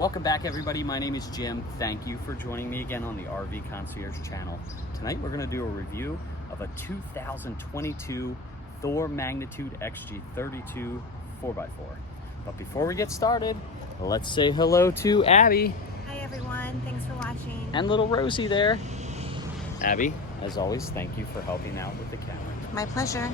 Welcome back, everybody. My name is Jim. Thank you for joining me again on the RV Concierge channel. Tonight we're going to do a review of a 2022 Thor Magnitude XG32 4x4. But before we get started, let's say hello to Abby. Hi everyone, thanks for watching. And little Rosie there. Abby, as always, thank you for helping out with the camera. My pleasure.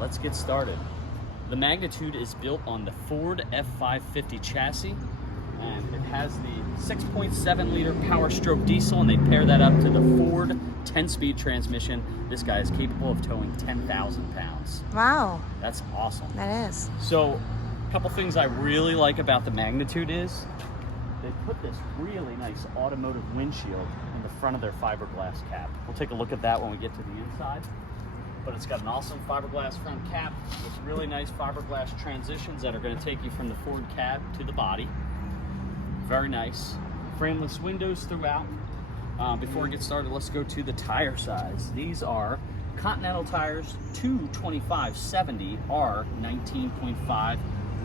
Let's get started. The Magnitude is built on the Ford F550 chassis, and it has the 6.7 liter Power Stroke diesel, and they pair that up to the Ford 10-speed transmission. This guy is capable of towing 10,000 pounds. Wow. That's awesome. That is. So, a couple things I really like about the Magnitude is they put this really nice automotive windshield in the front of their fiberglass cap. We'll take a look at that when we get to the inside. But it's got an awesome fiberglass front cap with really nice fiberglass transitions that are going to take you from the Ford cab to the body. Very nice. Frameless windows throughout. Before we get started, let's go to the tire size. These are Continental tires, 225/70 R 19.5.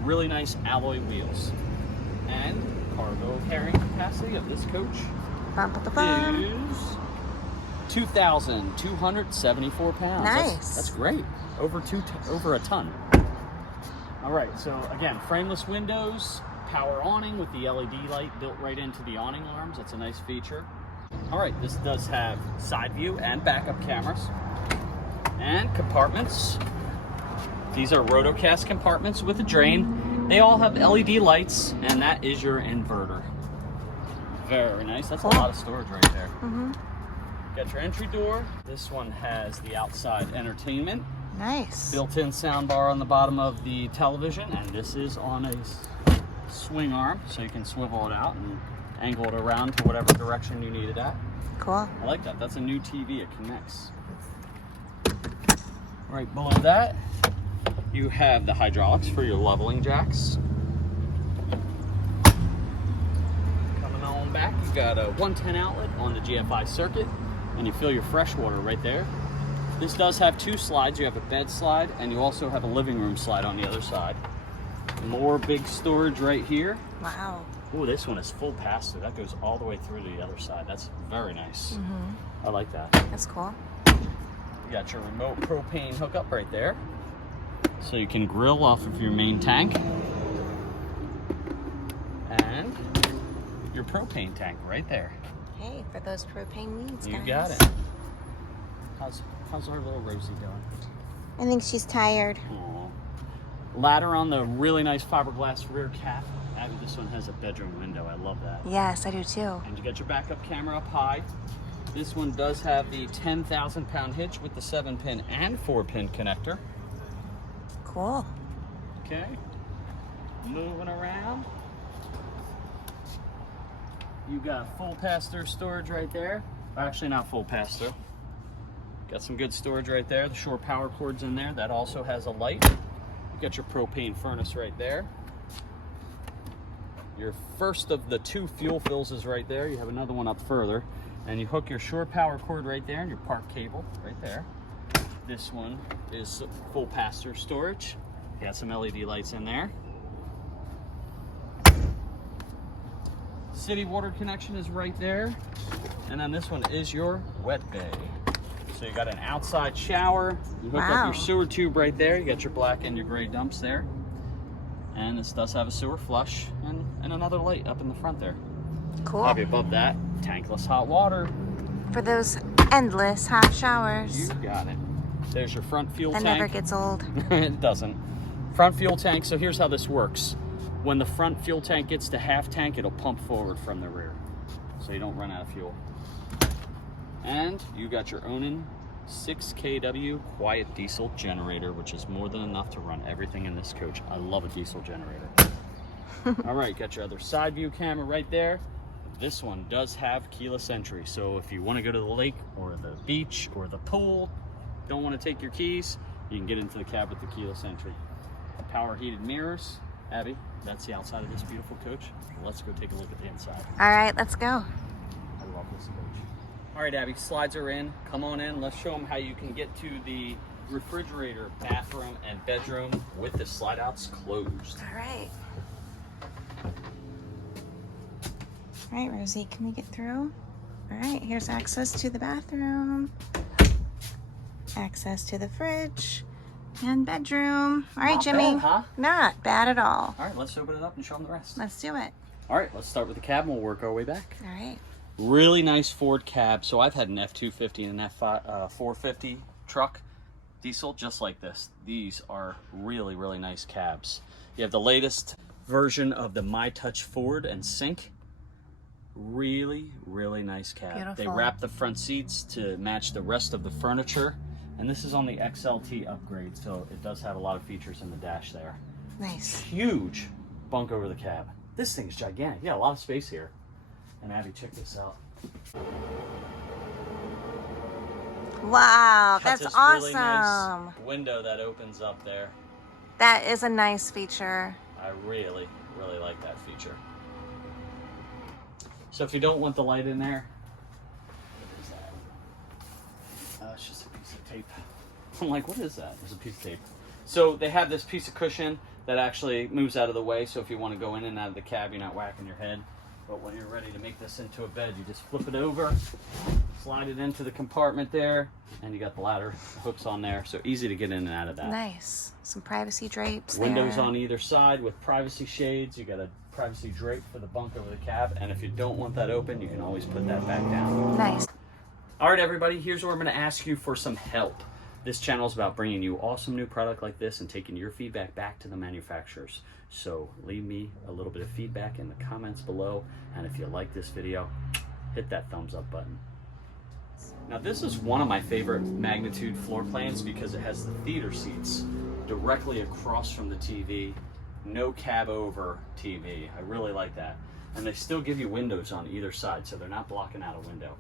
Really nice alloy wheels. And cargo carrying capacity of this coach is 2,274 pounds. Nice. That's great. Over a ton. All right, so again, frameless windows, power awning with the LED light built right into the awning arms. That's a nice feature. All right, this does have side view and backup cameras. And compartments. These are rotocast compartments with a drain. They all have LED lights, and that is your inverter. Very nice. That's a lot of storage right there. Mm-hmm. Got your entry door. This one has the outside entertainment. Nice. Built-in sound bar on the bottom of the television, and this is on a swing arm, so you can swivel it out and angle it around to whatever direction you need it at. Cool. I like that. That's a new TV. It connects. Right below that, you have the hydraulics for your leveling jacks. Coming on back, you've got a 110 outlet on the GFI circuit. And you fill your fresh water right there. This does have two slides. You have a bed slide, and you also have a living room slide on the other side. More big storage right here. Wow. Oh, this one is full pass-through. That goes all the way through to the other side. That's very nice. Mm-hmm. I like that. That's cool. You got your remote propane hookup right there, so you can grill off of your main tank. And your propane tank right there. Hey, for those propane needs, You guys. got it. How's our little Rosie doing? I think she's tired. Aww. Ladder on the really nice fiberglass rear cap. This one has a bedroom window. I love that. Yes, I do too. And you got your backup camera up high. This one does have the 10,000 pound hitch with the 7-pin and 4-pin connector. Cool. Okay. Moving around. You got full pass-through storage right there. Actually, not full pass-through. Got some good storage right there. The shore power cord's in there. That also has a light. You got your propane furnace right there. Your first of the two fuel fills is right there. You have another one up further. And you hook your shore power cord right there and your park cable right there. This one is full pass-through storage. You got some LED lights in there. City water connection is right there. And then this one is your wet bay. So you got an outside shower. You hook up your sewer tube right there. You got your black and your gray dumps there. And this does have a sewer flush and another light up in the front there. Cool. Probably above that, tankless hot water. For those endless hot showers. You got it. There's your front fuel tank. That never gets old. It doesn't. Front fuel tank, so here's how this works. When the front fuel tank gets to half tank, it'll pump forward from the rear, so you don't run out of fuel. And you got your Onan 6 kW quiet diesel generator, which is more than enough to run everything in this coach. I love a diesel generator. All right, got your other side view camera right there. This one does have keyless entry, so if you want to go to the lake or the beach or the pool, don't want to take your keys, you can get into the cab with the keyless entry. Power heated mirrors. Abby, that's the outside of this beautiful coach. Let's go take a look at the inside. All right, let's go. I love this coach. All right, Abby, slides are in. Come on in. Let's show them how you can get to the refrigerator, bathroom, and bedroom with the slide outs closed. All right. All right, Rosie, can we get through? All right, here's access to the bathroom, access to the fridge, and bedroom. All right, Not Jimmy. bad, huh? Not bad at all. All right, let's open it up and show them the rest. Let's do it. All right, let's start with the cab and we'll work our way back. All right. Really nice Ford cab. So I've had an F-250 and an F-450 truck, diesel, just like this. These are really, really nice cabs. You have the latest version of the MyTouch Ford and Sync. Really, really nice cab. Beautiful. They wrap the front seats to match the rest of the furniture. And this is on the XLT upgrade, so it does have a lot of features in the dash there. Nice. Huge bunk over the cab. This thing's gigantic. Yeah, a lot of space here. And Abby, check this out. Wow, Got that's this awesome. really nice window that opens up there. That is a nice feature. I really, really like that feature. So if you don't want the light in there, what is that? It's just a piece of tape. I'm like, what is that? There's a piece of tape. So they have this piece of cushion that actually moves out of the way. So if you want to go in and out of the cab, you're not whacking your head. But when you're ready to make this into a bed, you just flip it over, slide it into the compartment there, and you got the ladder hooks on there. So easy to get in and out of that. Nice. Some privacy drapes Windows there. on either side with privacy shades. You got a privacy drape for the bunk over the cab. And if you don't want that open, you can always put that back down. Nice. All right, everybody, here's where I'm going to ask you for some help. This channel is about bringing you awesome new product like this and taking your feedback back to the manufacturers. So leave me a little bit of feedback in the comments below. And if you like this video, hit that thumbs up button. Now this is one of my favorite Magnitude floor plans because it has the theater seats directly across from the TV. No cab over TV. I really like that. And they still give you windows on either side, so they're not blocking out a window.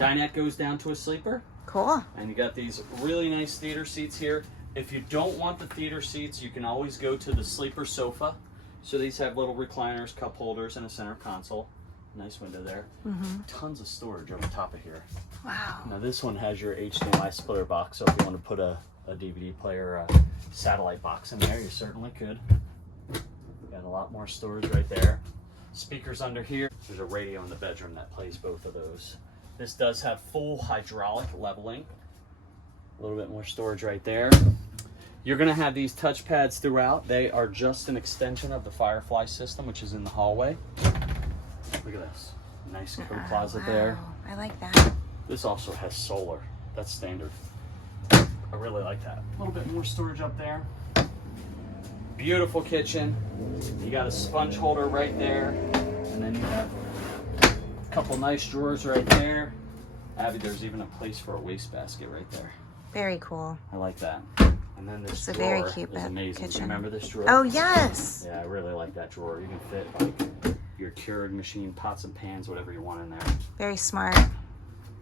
Dinette goes down to a sleeper. Cool. And you got these really nice theater seats here. If you don't want the theater seats, you can always go to the sleeper sofa. So these have little recliners, cup holders, and a center console. Nice window there. Tons of storage over top of here. Wow. Now this one has your HDMI splitter box, so if you want to put a DVD player, a satellite box in there, you certainly could. Got a lot more storage right there. Speakers under here. There's a radio in the bedroom that plays both of those. This does have full hydraulic leveling. A little bit more storage right there. You're going to have these touch pads throughout. They are just an extension of the Firefly system, which is in the hallway. Look at this. Nice coat closet there. I like that. This also has solar. That's standard. I really like that. A little bit more storage up there. Beautiful kitchen. You got a sponge holder right there. And then you have a couple nice drawers right there. Abby, there's even a place for a wastebasket right there. Very cool. I like that. And then this It's a drawer very cute is amazing. kitchen. Remember this drawer? Oh, yes. Yeah, I really like that drawer. You can fit like your Keurig machine, pots and pans, whatever you want in there. Very smart.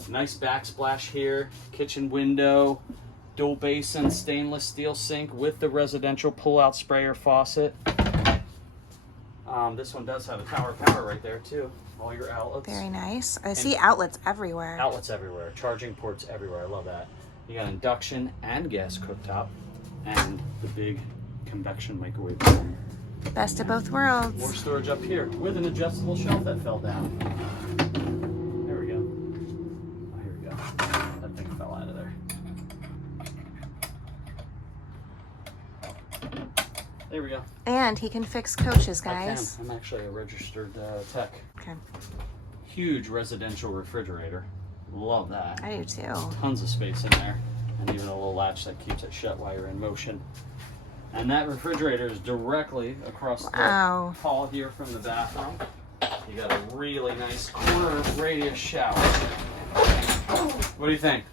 Nice backsplash here. Kitchen window, dual basin, stainless steel sink with the residential pull-out sprayer faucet. This one does have a tower of power right there too. All your outlets. Very nice. I see outlets everywhere. Outlets everywhere. Charging ports everywhere. I love that. You got induction and gas cooktop and the big convection microwave. Best of both worlds. More storage up here with an adjustable shelf that fell down. There we go. Oh, here we go. That thing fell out of there. There we go. And he can fix coaches, guys. I can. I'm actually a registered tech. Okay. Huge residential refrigerator. Love that. I do too. Tons of space in there. And even a little latch that keeps it shut while you're in motion. And that refrigerator is directly across the hall here from the bathroom. You got a really nice corner radius shower. What do you think?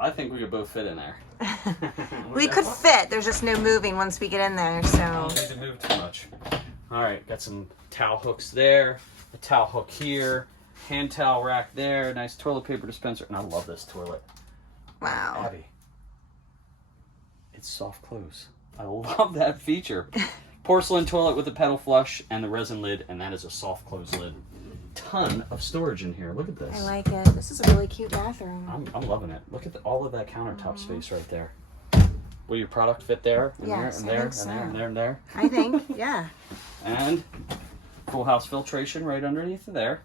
I think we could both fit in there. We could fit. There's just no moving once we get in there, I so. don't need to move too much. All right, got some towel hooks there, a towel hook here, hand towel rack there, nice toilet paper dispenser, and I love this toilet. Wow. Abby, it's soft close. I love that feature. Porcelain toilet with a pedal flush and the resin lid, and that is a soft close lid. Ton of storage in here. Look at this. I like it. This is a really cute bathroom. I'm loving it. Look at all of that countertop space right there. Will your product fit there? And Yes, there, and there, I and think there, so. and there, and there? I think, yeah. And full house filtration right underneath there.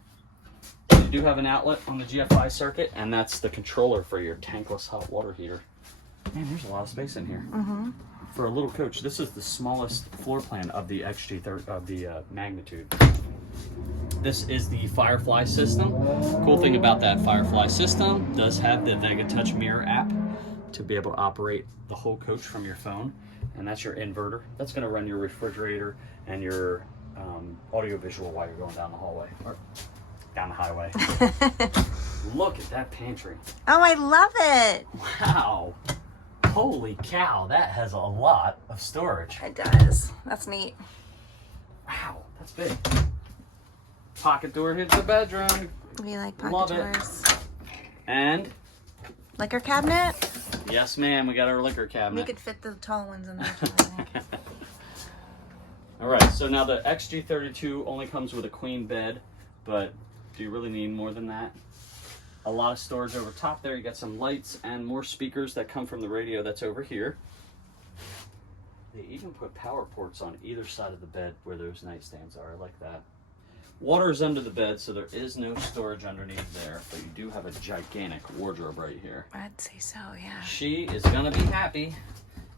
You do have an outlet on the GFI circuit, and that's the controller for your tankless hot water heater. Man, there's a lot of space in here. Mm-hmm. For a little coach, this is the smallest floor plan of the XG30 of the Magnitude. This is the Firefly system. Cool thing about that Firefly system does have the Vega Touch Mirror app to be able to operate the whole coach from your phone, and that's your inverter. That's going to run your refrigerator and your audio visual while you're going down the hallway or down the highway. Look at that pantry. Oh, I love it. Wow. Holy cow, that has a lot of storage. It does. That's neat. Wow, that's big. Pocket door hits the bedroom. We like Love pocket it. doors. And Liquor cabinet? yes, ma'am, we got our liquor We cabinet. could fit the tall ones in there too, I think. All right, so now the XG32 only comes with a queen bed, but do you really need more than that? A lot of storage over top there. You got some lights and more speakers that come from the radio that's over here. They even put power ports on either side of the bed where those nightstands are. I like that. Water is under the bed, so there is no storage underneath there, but you do have a gigantic wardrobe right here. I'd say so, yeah. She is gonna be happy.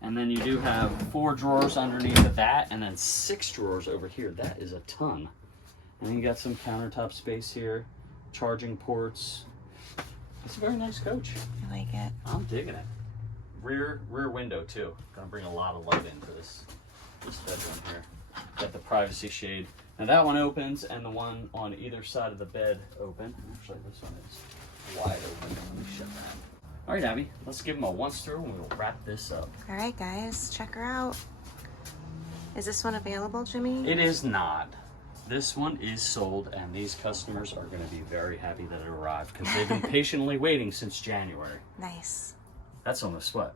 And then you do have 4 drawers underneath of that, and then 6 drawers over here. That is a ton. And you got some countertop space here, charging ports. It's a very nice coach. I like it. I'm digging it. Rear window too. Gonna bring a lot of light into this bedroom here. Got the privacy shade. Now that one opens, and the one on either side of the bed open. Actually, this one is wide open. Let me shut that. All right, Abby, let's give them a once through and we'll wrap this up. All right, guys, check her out. Is this one available, Jimmy? It is not. This one is sold, and these customers are going to be very happy that it arrived because they've been patiently waiting since January. Nice. That's almost what?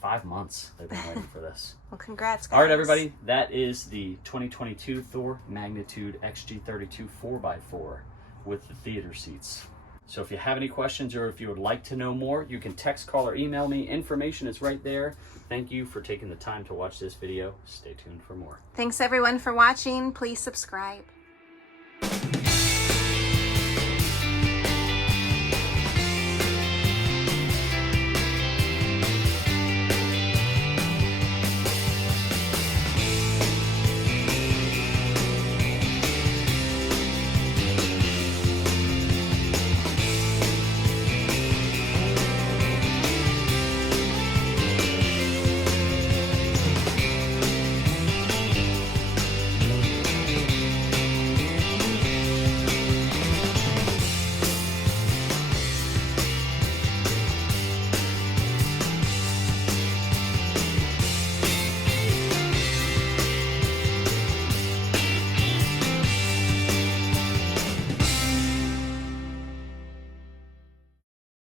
5 months they've been waiting for this. Well, congrats, guys. All right, everybody, that is the 2022 Thor Magnitude XG32 4x4 with the theater seats. So if you have any questions or if you would like to know more, you can text, call, or email me. Information is right there. Thank you for taking the time to watch this video. Stay tuned for more. Thanks, everyone, for watching. Please subscribe.